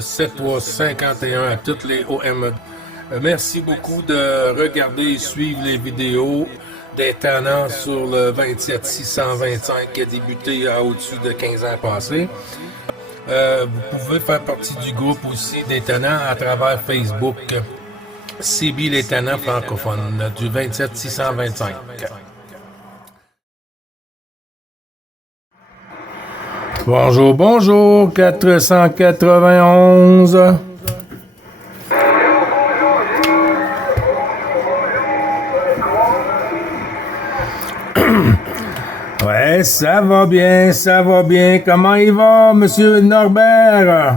7351 à toutes les OM. Merci beaucoup de regarder et suivre les vidéos des tannants sur le 27625 qui a débuté au-dessus de 15 ans passés. Vous pouvez faire partie du groupe aussi des tannants à travers Facebook. CB les tannants francophones du 27625. Bonjour, bonjour, 491. Ouais, ça va bien, ça va bien. Comment il va, Monsieur Norbert?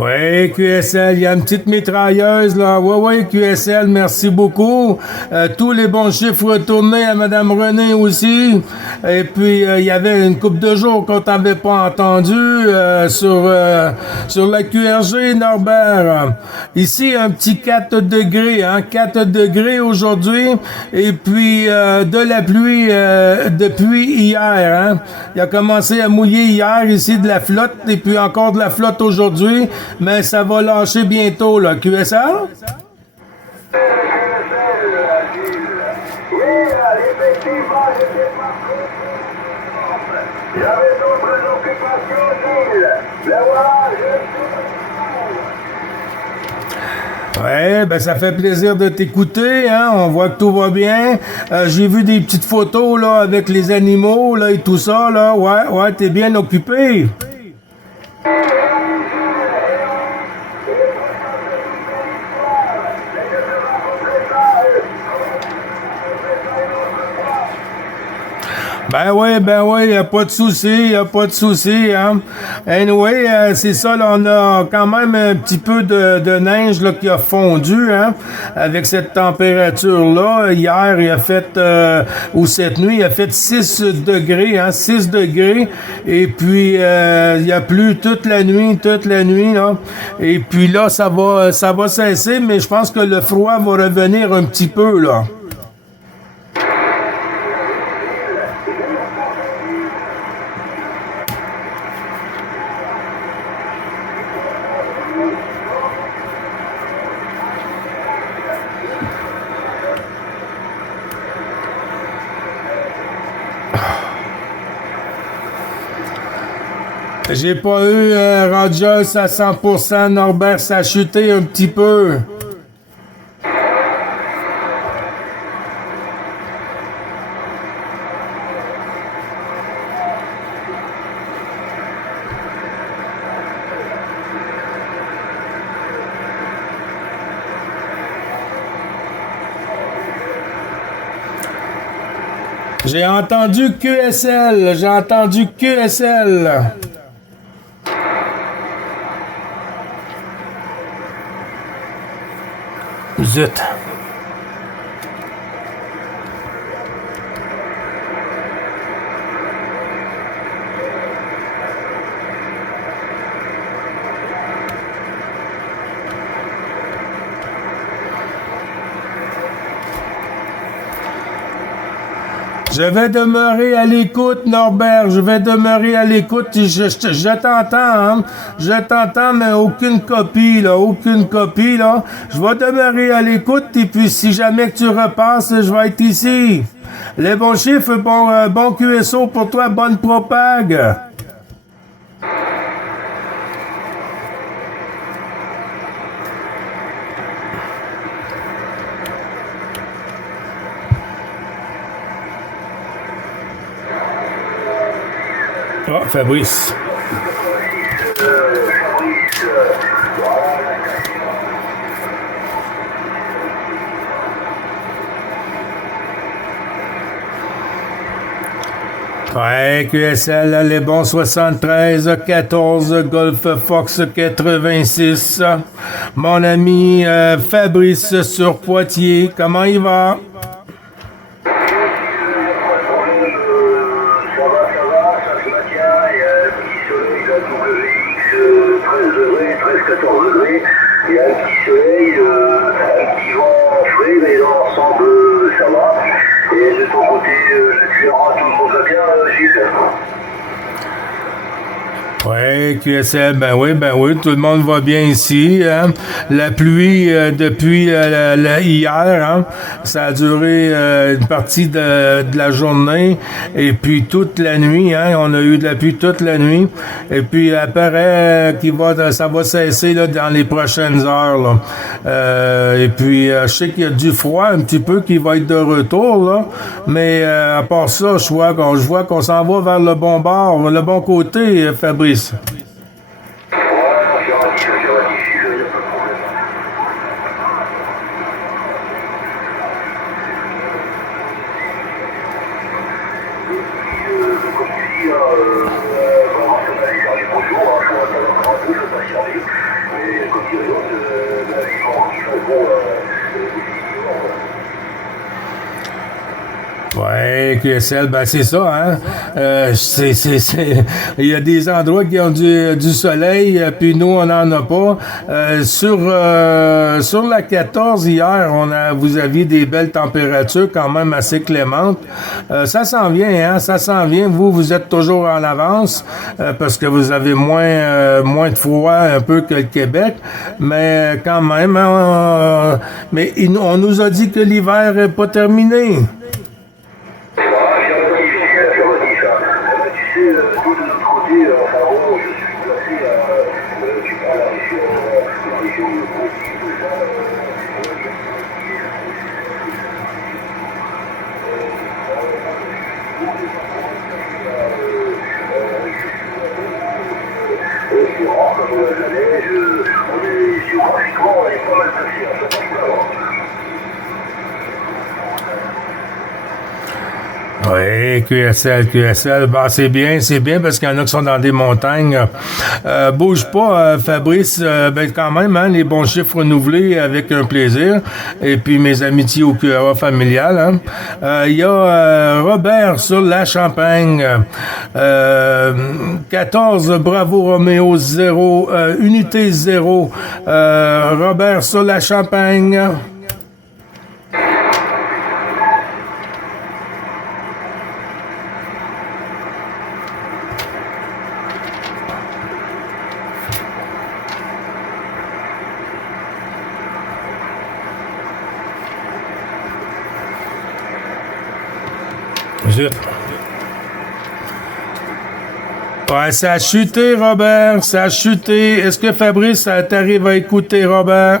Oui, QSL, il y a une petite mitrailleuse, là. Oui, QSL, merci beaucoup. Tous les bons chiffres retournés à Madame René aussi. Et puis, il y avait une couple de jours qu'on t'avait pas entendu sur la QRG, Norbert. Ici, un petit 4 degrés, hein, 4 degrés aujourd'hui. Et puis, de la pluie depuis hier, hein. Il a commencé à mouiller hier, ici, de la flotte, et puis encore de la flotte aujourd'hui. Mais ça va lâcher bientôt, là. QSL? Oui, effectivement, j'étais pas j'avais d'autres occupations, Gilles. Mais voilà, Ouais, ben ça fait plaisir de t'écouter, hein. On voit que tout va bien. J'ai vu des petites photos, là, avec les animaux, là, et tout ça, là. Ouais, t'es bien occupé. Ben oui, y a pas de souci, hein. Anyway, c'est ça, là, on a quand même un petit peu de neige, là, qui a fondu, hein, avec cette température-là. Hier, il a fait, ou cette nuit, il a fait 6 degrés, hein, 6 degrés. Et puis, il a plu toute la nuit, là. Et puis là, ça va cesser, mais je pense que le froid va revenir un petit peu, là. J'ai pas eu Rogers à 100%, Norbert, ça a chuté un petit peu. J'ai entendu QSL. Zut. Je vais demeurer à l'écoute, Norbert. Je vais demeurer à l'écoute. Je t'entends, hein. Je t'entends, mais aucune copie, là. Je vais demeurer à l'écoute, et puis si jamais que tu repasses, je vais être ici. Les bons chiffres, bon QSO pour toi, bonne propague. Ah, Fabrice. Ouais, QSL, les bons 73, 14, Golf Fox 86. Mon ami Fabrice sur Poitiers, comment il va? Ça va, WX 13 degrés, 13-14 degrés. Il y a un petit soleil, un petit vent frais, mais dans l'ensemble, ça va. Et de ton côté, le cuir, tout le monde va bien, Gilles? Oui, QSL, ben oui, tout le monde va bien ici. Hein. La pluie depuis hier, hein, ça a duré une partie de la journée et puis toute la nuit. Hein, on a eu de la pluie toute la nuit. Et puis apparaît ça va cesser là, dans les prochaines heures. Là. Et puis je sais qu'il y a du froid un petit peu qui va être de retour, là, mais à part ça, je vois qu'on s'en va vers le bon bord, le bon côté, Fabrice. Ouais, QSL, ben c'est ça, hein. Il y a des endroits qui ont du soleil, puis nous, on n'en a pas. Sur la 14 hier, vous aviez des belles températures quand même assez clémentes. Ça s'en vient, hein, ça s'en vient. Vous êtes toujours en avance, parce que vous avez moins de froid un peu que le Québec, mais quand même, hein, mais on nous a dit que l'hiver n'est pas terminé. Oui, QSL. Bah, c'est bien parce qu'il y en a qui sont dans des montagnes. Bouge pas, Fabrice. Ben, quand même, hein, les bons chiffres renouvelés avec un plaisir. Et puis, mes amitiés au QRA familial, hein. Il y a Robert sur la Champagne. 14, Bravo Roméo 0, Unité 0. Robert sur la Champagne. Ouais, ça a chuté, Robert. Ça a chuté. Est-ce que Fabrice, t'arrives à écouter, Robert?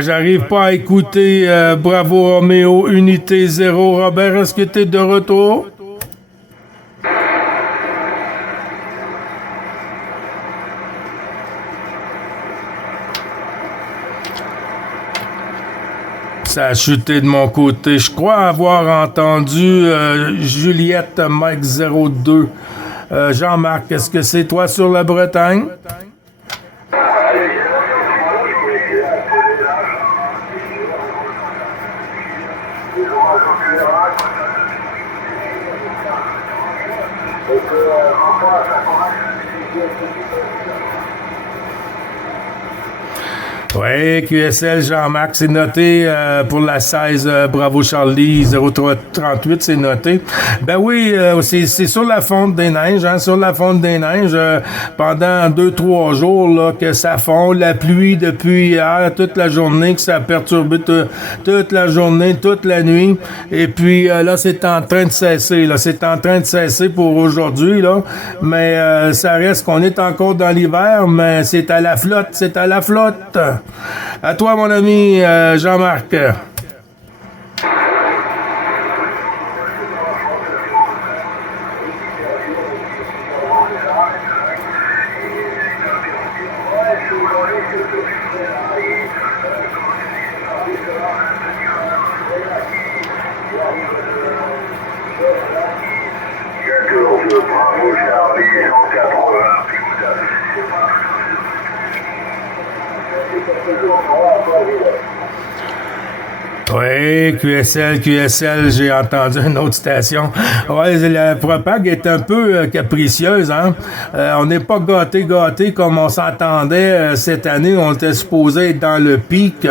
J'arrive pas à écouter Bravo Roméo, Unité 0. Robert, est-ce que tu es de retour? Ça a chuté de mon côté. Je crois avoir entendu Juliette Mike 02. Jean-Marc, est-ce que c'est toi sur la Bretagne? Oui, QSL, Jean-Marc, c'est noté pour la 16, Bravo Charlie, 0338, c'est noté. Ben oui, c'est sur la fonte des neiges, hein, sur la fonte des neiges, pendant 2-3 jours, là, que ça fond, la pluie depuis hier, toute la journée, que ça a perturbé toute la journée, toute la nuit, et puis là, c'est en train de cesser, là, c'est en train de cesser pour aujourd'hui, là, mais ça reste qu'on est encore dans l'hiver, mais c'est à la flotte, c'est à la flotte. À toi, mon ami Jean-Marc. Bravo Charlie, 180. Oui, QSL, j'ai entendu une autre station. Ouais, la propague est un peu capricieuse, hein. On n'est pas gâté comme on s'entendait cette année. On était supposé être dans le pic,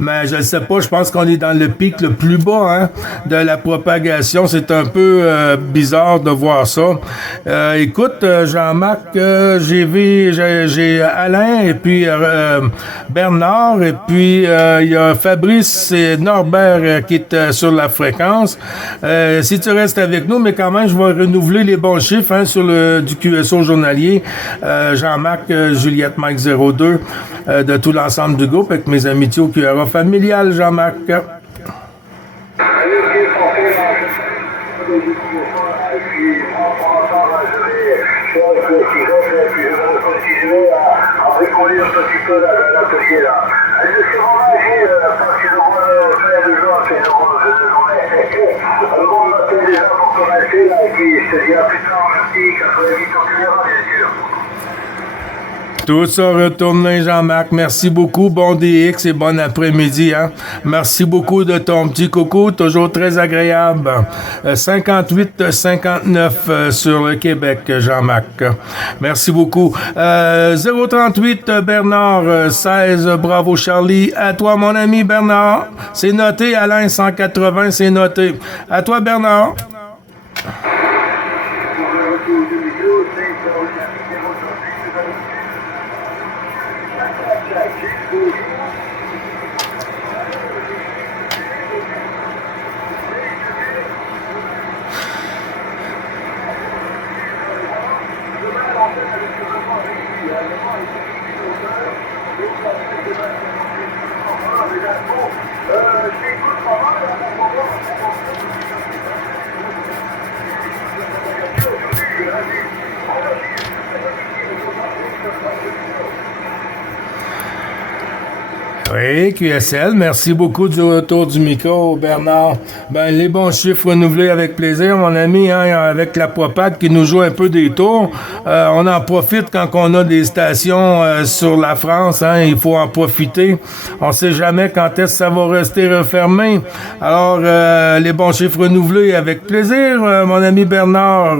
mais je ne sais pas, je pense qu'on est dans le pic le plus bas, hein, de la propagation. C'est un peu bizarre de voir ça. Écoute, Jean-Marc, j'ai Alain et puis Bernard et puis il y a Fabrice et Norbert qui est sur la fréquence. Si tu restes avec nous, mais quand même, je vais renouveler les bons chiffres, hein, sur du QSO journalier. Jean-Marc, Juliette, Mike 02, de tout l'ensemble du groupe, avec mes amitiés au QRA familial, Jean-Marc. Tout ça retourné, Jean-Marc. Merci beaucoup. Bon DX et bon après-midi, hein. Merci beaucoup de ton petit coucou. Toujours très agréable. 58-59 sur le Québec, Jean-Marc. Merci beaucoup. 038 Bernard, 16 Bravo Charlie. À toi, mon ami Bernard. C'est noté, Alain, 180, c'est noté. À toi, Bernard. Oui, QSL, merci beaucoup du retour du micro, Bernard. Ben, les bons chiffres renouvelés avec plaisir, mon ami, hein, avec la Propague qui nous joue un peu des tours. On en profite quand on a des stations sur la France, hein, il faut en profiter. On sait jamais quand est-ce que ça va rester refermé. Alors, les bons chiffres renouvelés avec plaisir, mon ami Bernard.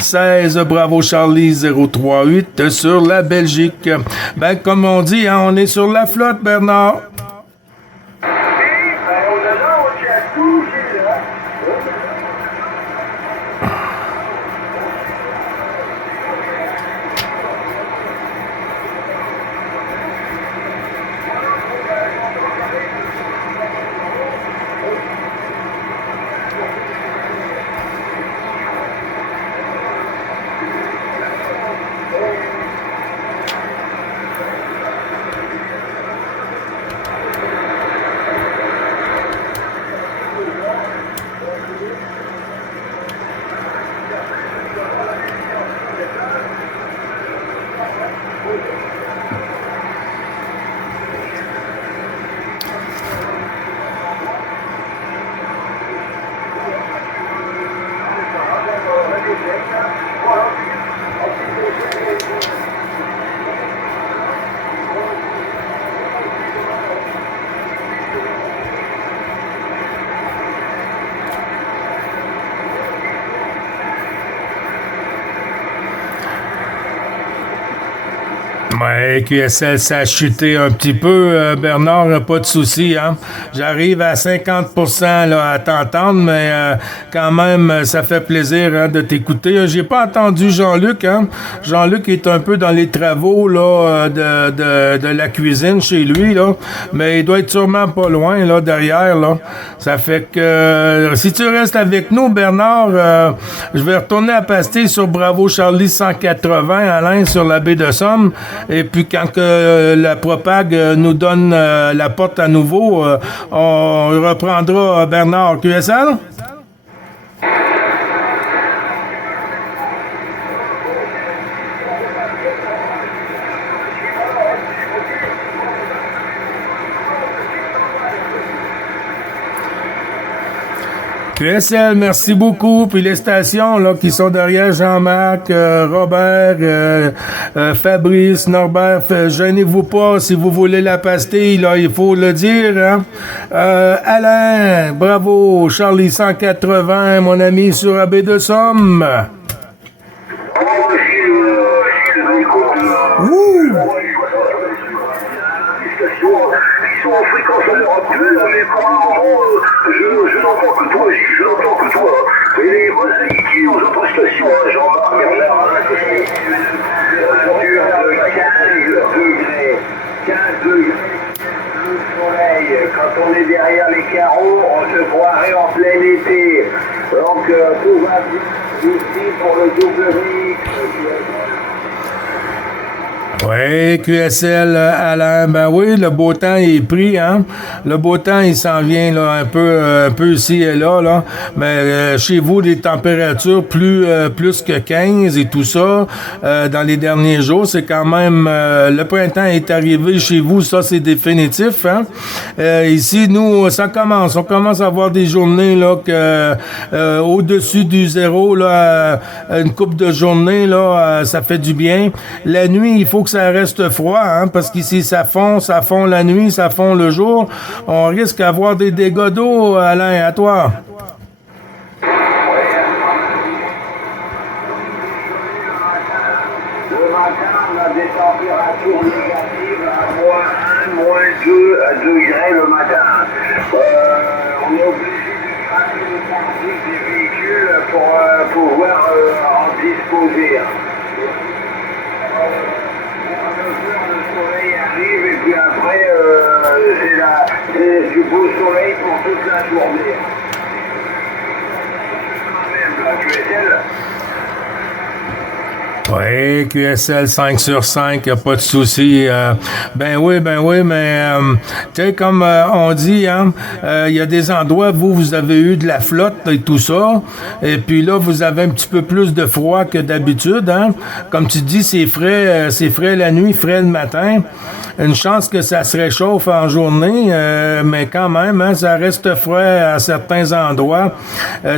16 Bravo Charlie 038 sur la Belgique. Ben, comme on dit, hein, on est sur la flotte, Bernard. Ouais, QSL, ça a chuté un petit peu. Bernard, pas de souci, hein. J'arrive à 50% là, à t'entendre, mais quand même, ça fait plaisir, hein, de t'écouter. J'ai pas entendu Jean-Luc, hein. Jean-Luc est un peu dans les travaux là, de la cuisine chez lui, là, mais il doit être sûrement pas loin, là, derrière, là. Ça fait que si tu restes avec nous, Bernard, je vais retourner à Pasté sur Bravo Charlie 180, Alain, sur la baie de Somme. Et puis quand la Propague nous donne la porte à nouveau, on reprendra Bernard. QSL? QSL, merci beaucoup. Puis les stations là qui sont derrière Jean-Marc, Robert, Fabrice, Norbert, gênez-vous pas si vous voulez la pastille, là, il faut le dire. Hein? Alain, bravo. Charlie 180, mon ami sur AB de Somme. Ouh! Ils sont en fréquence à l'heure actuelle, mais pour le moment, je n'entends que toi, Gilles, je n'entends que toi. Et les mosaïquis aux autres stations, Jean-Marc, Bernard, c'est température de 15 degrés. 15 degrés. Le soleil, quand on est derrière les carreaux, on se croirait en plein été. Donc tout va bien ici pour le WX. Oui, QSL, Alain, ben oui, le beau temps est pris, hein. Le beau temps, il s'en vient là un peu ici et là. Mais chez vous, des températures plus que 15 et tout ça dans les derniers jours, c'est quand même le printemps est arrivé chez vous, ça c'est définitif, hein. Ici, nous, on commence à avoir des journées là que au-dessus du zéro là, une couple de journées là, ça fait du bien. La nuit, il faut que ça reste froid, hein, parce qu'ici, ça fond la nuit, ça fond le jour. On risque d'avoir des dégâts d'eau, Alain, à toi. Le matin, on a des températures négatives à -1, -2 degrés le matin. On est obligé de craquer le pare-brise des véhicules pour pouvoir en disposer. Le soleil arrive et puis après c'est du beau soleil pour toute la journée. QSL. Oui, QSL 5 sur 5, y a pas de souci. Ben oui, mais tu sais, comme on dit, hein, y a des endroits où vous avez eu de la flotte et tout ça, et puis là, vous avez un petit peu plus de froid que d'habitude, hein. Comme tu dis, c'est frais la nuit, frais le matin. Une chance que ça se réchauffe en journée, mais quand même, hein, ça reste frais à certains endroits.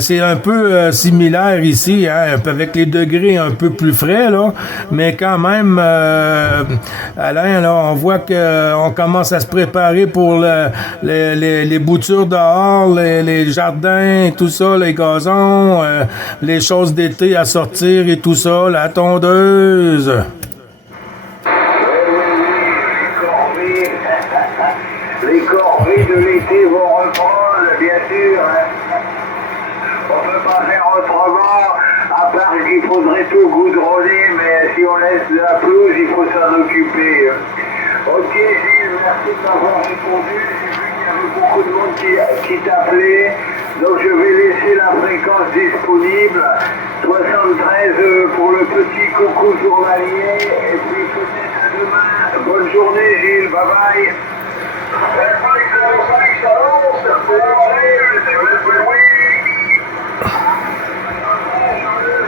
C'est un peu similaire ici, hein, avec les degrés un peu plus frais, là, mais quand même, Alain, là, on voit qu'on commence à se préparer pour les boutures dehors, les jardins, tout ça, les gazons, les choses d'été à sortir et tout ça, la tondeuse. Les corvées de l'été vont reprendre, bien sûr. On ne peut pas faire autrement, à part qu'il faudrait tout goudronner, mais si on laisse la pelouse, il faut s'en occuper. Ok Gilles, merci de m'avoir répondu. J'ai vu qu'il y avait beaucoup de monde qui t'appelait, donc je vais laisser la fréquence disponible. 73 pour le petit coucou journalier, et puis peut-être à demain. Bonne journée Gilles, bye bye.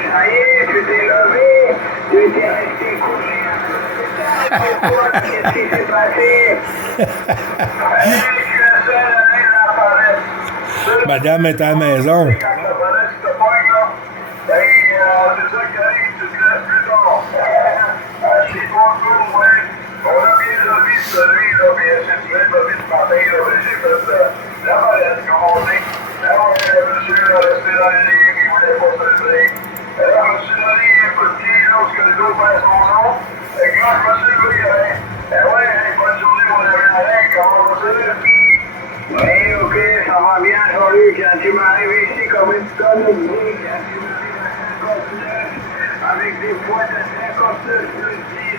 Ça y est, tu t'es levé, tu étais resté couché. Qu'est-ce qui s'est passé? Madame est à la maison. Oui, ok, ça va bien, Jean-Luc. Tu m'arrives ici comme une tonne de briques. Tu m'arrives à 59, avec des pointes à 59 plus 10.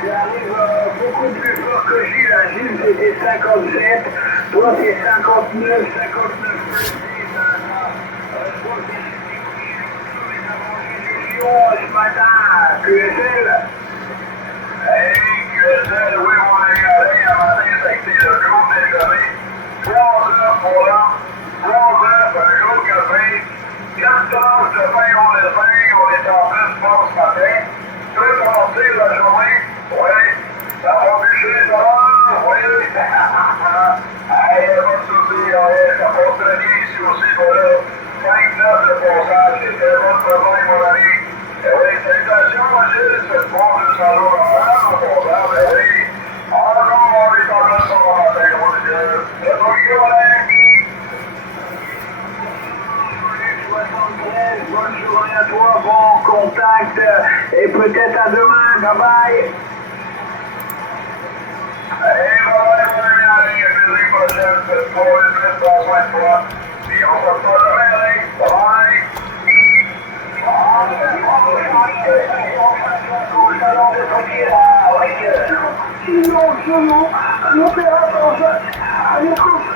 Tu arrives beaucoup plus fort que Gilles. Gilles, c'était 57. Toi, c'est 59, 59 plus 10. Toi, c'est ce matin, QSL. Hey, QSL, oui, on a regardé un matin, ça a été le jour déjeuner. 3 heures pour l'an, 3 heures pour un gros café, 4 tranches de pain au levain, on est en plein sport ce matin. Tu veux commencer la journée? Oui. Ça va bûcher, ça va? Oui. Allez, bonne soirée. ça passe très bien ici aussi, voilà. 5-9 le passage, c'est très bon travail, mon ami. Eh oui, salutations, Gilles, c'est le bon 200 $ en France, en passant, ben oui. Encore, on est en train de se commenter, mon Gilles. C'est bon, bonne journée à toi, bon contact et peut-être à demain. Bye bye. Hey, bye bye, mon ami, allez, à la prochaine, c'est pour le plus, bon soin de toi. Puis on se retrouve demain, allez, bye bye. L'opérateur, à l'écoute.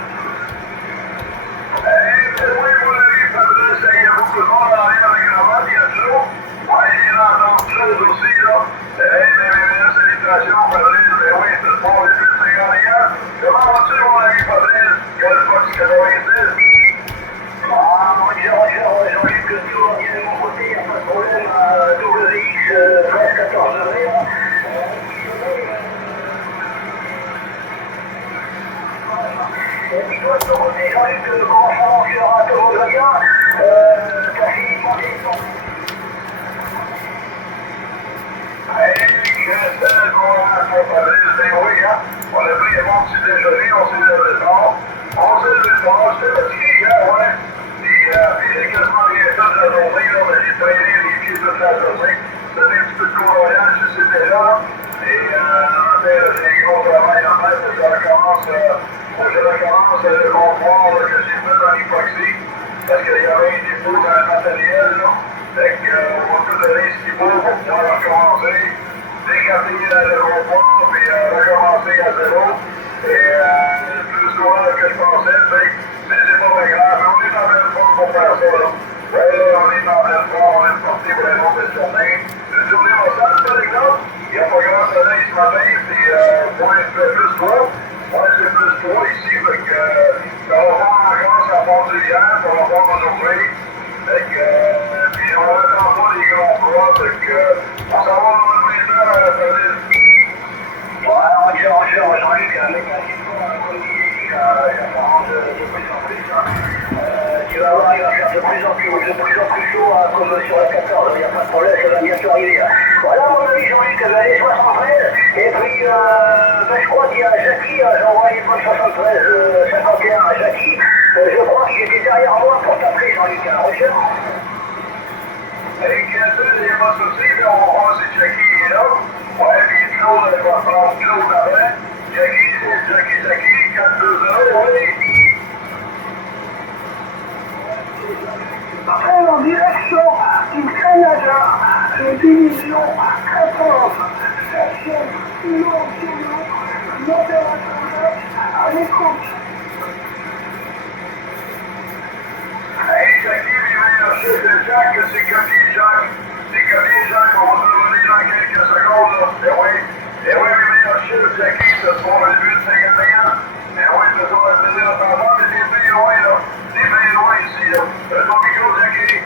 Oui, mon ami Fabrice, il y a beaucoup de monde en arrière avec la vente, il y a de l'eau. Ouais, il y en a dans le chose aussi, là. Salutations, Fabrice, mais oui, c'est le bon début de 51. Comment vas-tu, mon ami Fabrice? Quel Fox 90? Jean-Luc, tout va bien de mon côté, il n'y a pas de problème. WX 13-14 Et puis toi, de ton côté, Jean-Luc, comment ça va encore? Tout va bien? T'as fini de manger ton... Oui, hein? On a pris un bon petit déjeuner, on s'est levé tard. J'étais fatigué hier, ouais. Puis j'ai quasiment rien fait de la journée, là, mais j'ai traîné les pieds toute la journée. C'était un petit peu de coloriage, c'était là. Et j'ai un gros travail en tête, je recommence le comptoir que j'ai fait dans l'époxy. Parce qu'il y avait un défaut dans le matériel, là. Fait qu'on va tout donner ce qu'il faut pour pouvoir recommencer. Décarter le comptoir, puis recommencer à zéro. Et plus souvent que je pensais, mais c'est pas très grave. On est en pleine forme pour faire ça, là. Ouais, on est en pleine forme, on est parti pour une autre journée. Une journée massage, par exemple, il n'y a pas grand soleil ce matin, c'est plus 3. Ouais, c'est plus 3 ici, fait que ça va faire encore, ça part du hier, ça va faire aujourd'hui. Fait que, puis on n'attend pas les gros froids, fait que, on s'en va dans le printemps à la famille. Ouais, on dit, Jean-Luc, avec la question, ça s'arrange de plus en plus. Tu vas voir, il va faire de plus en plus chaud, comme sur la 14, il n'y a pas de problème, ça va bientôt arriver. Voilà, mon ami Jean-Luc, les 73, et puis, je crois qu'il y a Jackie, j'envoie une bonne 73, 51 à Jackie. Je crois qu'il était derrière moi pour t'appeler, Jean-Luc, à la recherche. Avec il n'y a pas de souci, mais on va voir si Jackie est là. Ouais, puis Claude, je vais prendre Claude après. Jackie, c'est Jackie, 4-2-0, oui. Après, en direction du Canada, division 14, section Nord-Sud, l'opérateur à l'écoute. Hey, Jackie, bienvenue chez le Jack, c'est Camille Jacques. C'est Camille Jacques, on va te revenir dans quelques secondes, là. Eh oui, bienvenue chez le Jackie, c'est pour le but de 51. Eh oui, c'est ça, on va te dire à ton nom, mais c'est bien loin, là. C'est bien loin ici, là. Ton micro, Jackie.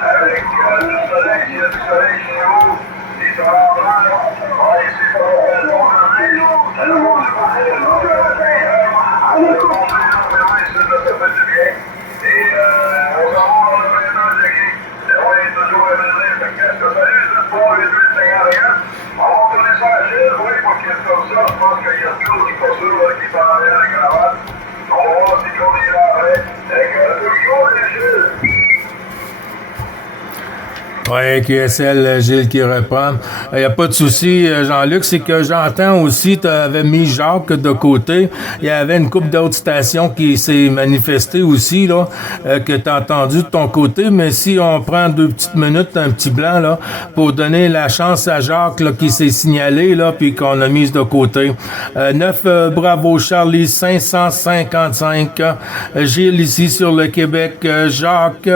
Avec le soleil, il y a du soleil chez vous, les soleils blancs, là. Ouais, c'est pas le bon soleil. Le bon soleil, ça fait du bien. Et on s'en va dans le printemps, Jackie. Ouais, toujours à venir. Fait que qu'est-ce que ça est, juste pour les 8-50. On va tourner ça à Gilles, oui, pour qu'il y ait comme ça. Je pense qu'il y a Claude qui est pas sûr, qui est en arrière de la cravate. On va voir si Claude est là après. Fait que le micro, c'est Gilles. Oui, QSL, Gilles qui reprend. Il n'y a pas de souci, Jean-Luc, c'est que j'entends aussi, tu avais mis Jacques de côté. Il y avait une couple d'autres stations qui s'est manifestée aussi, là, que tu as entendu de ton côté. Mais si on prend 2 petites minutes, un petit blanc, là, pour donner la chance à Jacques, là, qui s'est signalé, là, puis qu'on a mise de côté. 9, Bravo Charlie, 555. Gilles ici sur le Québec. Jacques,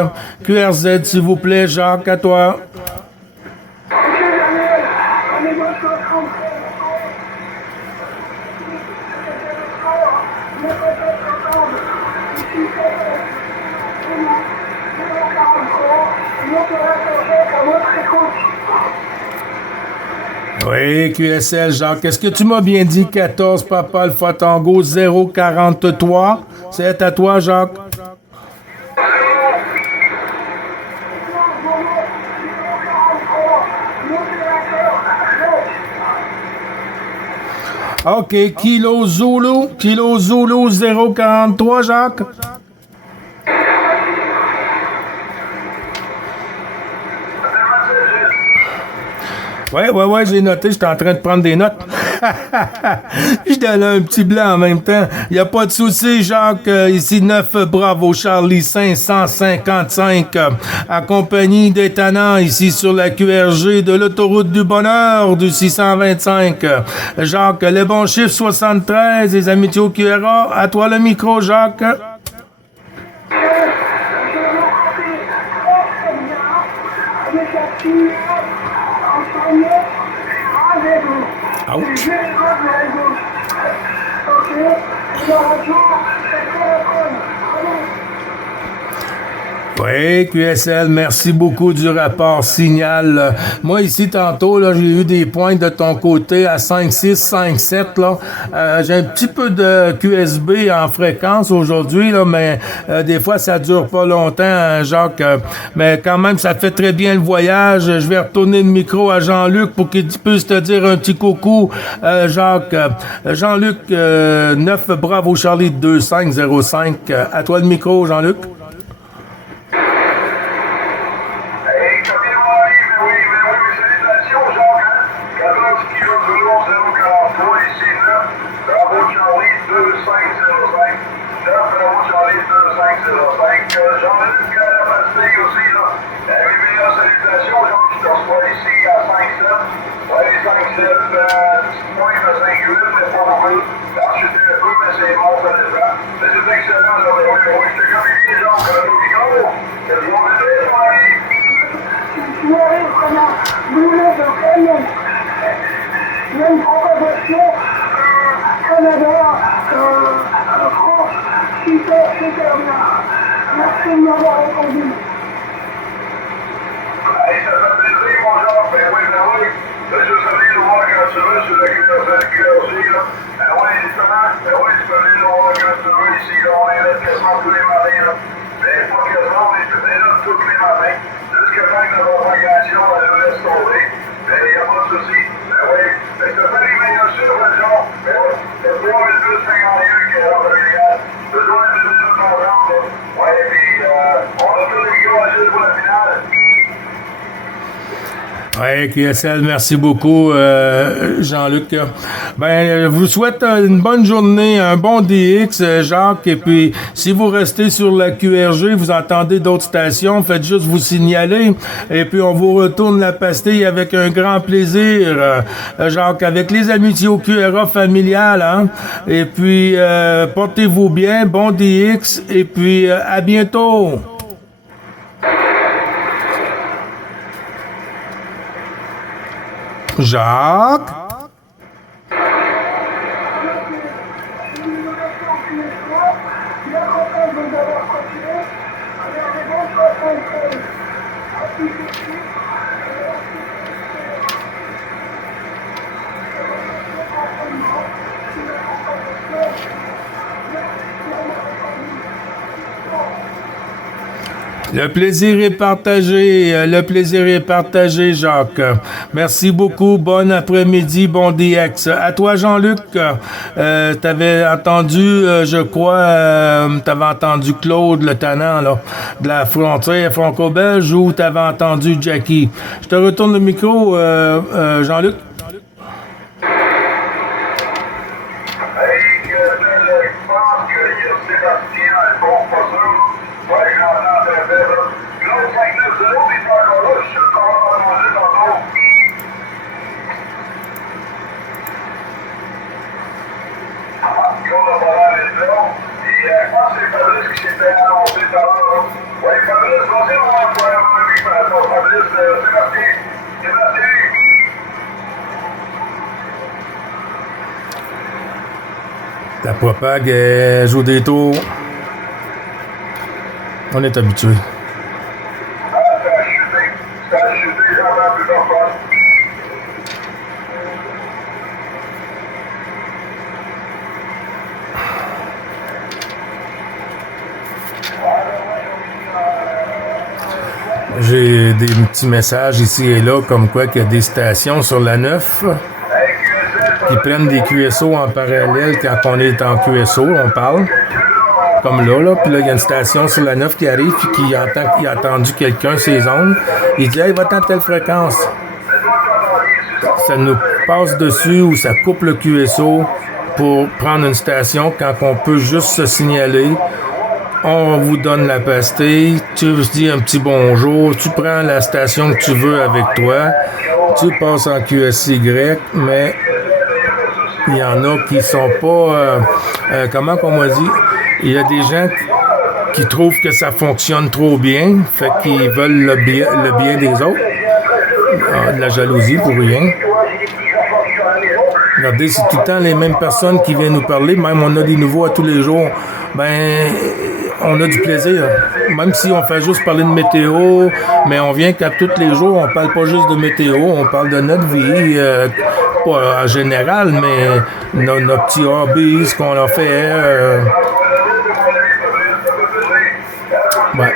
QRZ, s'il vous plaît, Jacques, à toi. Ok, Oui, QSL, Jacques. Est-ce que tu m'as bien dit 14, Papa Alpha Tango 043? C'est à toi, Jacques. OK, Kilo Zulu 043, Jacques. Ouais, j'ai noté, j'étais en train de prendre des notes. Je donne un petit blanc en même temps. Il n'y a pas de souci, Jacques. Ici, 9 Bravo Charlie 555, accompagné des tannants ici sur la QRG de l'autoroute du bonheur du 625. Jacques, le bon chiffre 73, les amitiés au QRA. À toi le micro, Jacques. Ouch. Oui, QSL, merci beaucoup du rapport signal. Moi, ici, tantôt, là, j'ai eu des points de ton côté à 5,6, 5,7, là. J'ai un petit peu de QSB en fréquence aujourd'hui, là, mais des fois, ça dure pas longtemps, hein, Jacques. Mais quand même, ça fait très bien le voyage. Je vais retourner le micro à Jean-Luc pour qu'il puisse te dire un petit coucou, Jacques. Jean-Luc, 9 Bravo Charlie 2505. À toi le micro, Jean-Luc. Oui, QSL, merci beaucoup, Jean-Luc. Ben, je vous souhaite une bonne journée, un bon DX, Jacques, et puis si vous restez sur la QRG, vous entendez d'autres stations, faites juste vous signaler, et puis on vous retourne la pastille avec un grand plaisir, Jacques, avec les amitiés au QRA familial, hein, et puis portez-vous bien, bon DX, et puis à bientôt. Jacques? Le plaisir est partagé, Jacques. Merci beaucoup, bon après-midi, bon DX. À toi, Jean-Luc, t'avais entendu, je crois, t'avais entendu Claude, le tannant, là, de la frontière franco-belge, ou t'avais entendu Jackie. Je te retourne le micro, Jean-Luc. La propague joue des tours. On est habitué. J'ai des petits messages ici et là, comme quoi qu'il y a des stations sur la 9 qui prennent des QSO en parallèle quand on est en QSO, on parle. Comme là. Puis là, il y a une station sur la 9 qui arrive puis qui entend qu'il a entendu quelqu'un ses ondes. Il dit « Hey, va-t'en telle fréquence. » Ça nous passe dessus ou ça coupe le QSO pour prendre une station quand on peut juste se signaler. On vous donne la pastille, tu dis un petit bonjour, tu prends la station que tu veux avec toi, tu passes en QSY, mais il y en a qui sont pas... comment qu'on m'a dit? Il y a des gens qui trouvent que ça fonctionne trop bien, fait qu'ils veulent le bien des autres. De la jalousie pour rien. Regardez, c'est tout le temps les mêmes personnes qui viennent nous parler, même on a des nouveaux à tous les jours. Ben... on a du plaisir. Même si on fait juste parler de météo, mais on vient qu'à tous les jours, on parle pas juste de météo, on parle de notre vie, pas en général, mais nos petits hobbies, ce qu'on a fait. Ouais.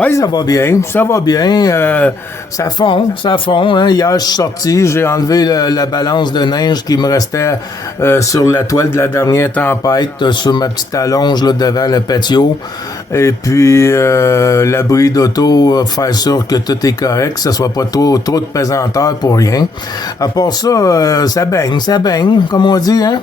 Oui, ça va bien, ça fond. Hein. Hier, je suis sorti, j'ai enlevé la balance de neige qui me restait sur la toile de la dernière tempête, sur ma petite allonge là, devant le patio. Et puis, l'abri d'auto, faire sûr que tout est correct, que ce soit pas trop de pesanteur pour rien. À part ça, ça baigne, comme on dit, hein?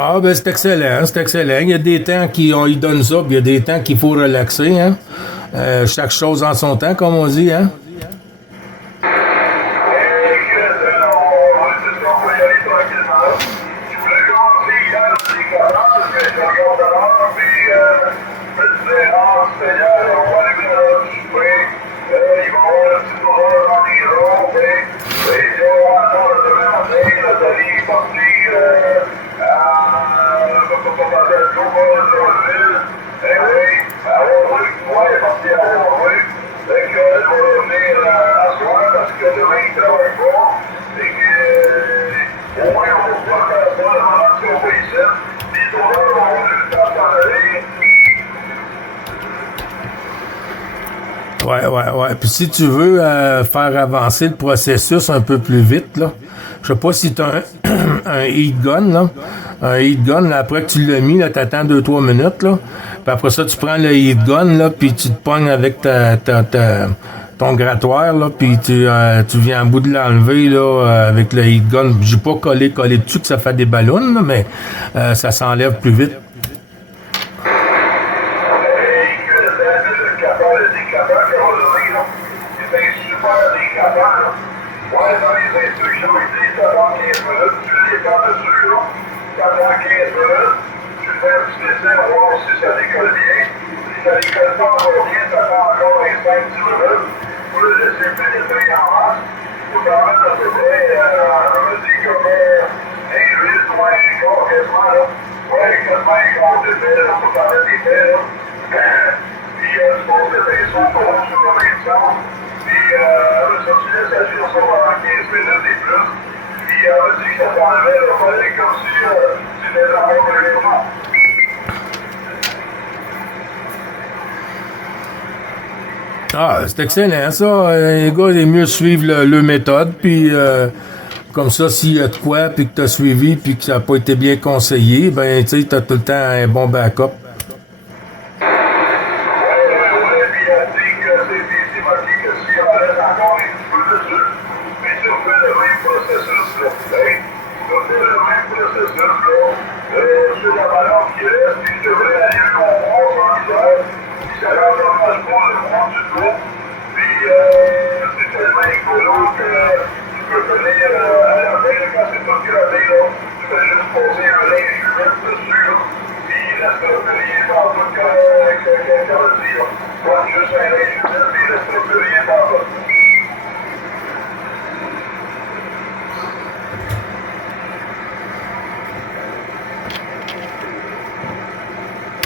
Ah, ben c'est excellent. Il y a des temps ils donnent ça, puis il y a des temps qu'il faut relaxer, hein. Chaque chose en son temps, comme on dit, hein. Ouais. Puis si tu veux faire avancer le processus un peu plus vite, là, je sais pas si tu as un heat gun, là. Un heat gun, là, après que tu l'as mis, là, t'attends 2-3 minutes, là. Puis après ça, tu prends le heat gun, là, puis tu te pognes avec ton grattoir, là, puis tu viens en bout de l'enlever, là, avec le heat gun. J'ai pas collé dessus que ça fait des ballons, là, mais ça s'enlève plus vite. petit essai, voir si ça décolle bien. Si ça décolle pas encore bien, ça prend encore les 5-10 minutes. Pour le laisser pénétrer en masse. Pour quand même à peu près, on me dit comme un 8 ou un quart quasiment, là. Ouais, quasiment un quart de fait, là, pour quand même des faits, là. Puis, tu poses le pinceau pour voir sur combien de temps. Puis, ça, tu laisses agir ça pendant 15 minutes et plus. Puis, on me dit que ça t'enlevait, là, fallait comme si tu n'étais pas vraiment. Ah, c'est excellent, ça. Les gars, il est mieux suivre le méthode, puis comme ça, s'il y a de quoi, puis que tu as suivi, puis que ça n'a pas été bien conseillé, ben, tu sais, tu as tout le temps un bon backup.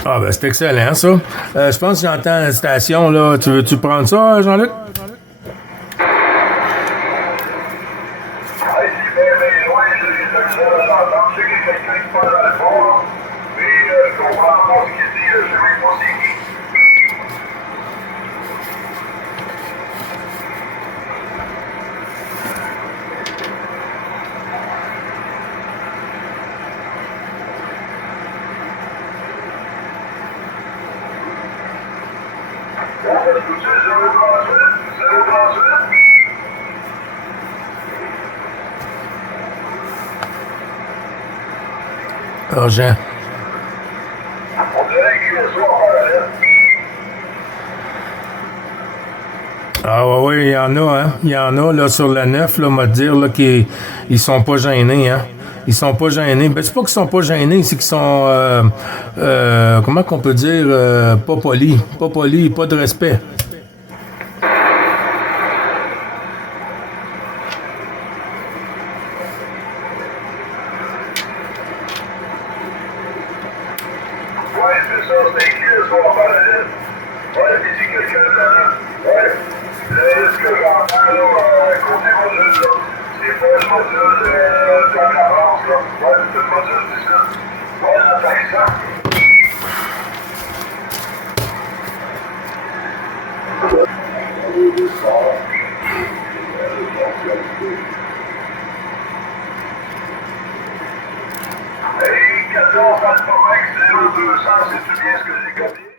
Ah, ben, c'est excellent, ça. Je pense que j'entends la station, là. Tu veux-tu prendre ça, Jean-Luc? Jean. Ah oui, il y en a, hein. Il y en a, là, sur la 9, là, on va dire, là, qu'ils sont pas gênés, hein. Ils sont pas gênés. Ben, c'est pas qu'ils sont pas gênés, c'est qu'ils sont, comment qu'on peut dire, pas polis. Pas polis, pas de respect. Ouais, c'est ça, c'est écrit le soir en parallèle. Ouais, puis si quelqu'un de ouais, ce que j'entends là, côté module, là, c'est pas le module de l'avance, là. Ouais, c'est le module du sud. Ouais, l'intéressant. Hey, 14 Alpha Mike 0200, c'est-tu bien ce que j'ai copié?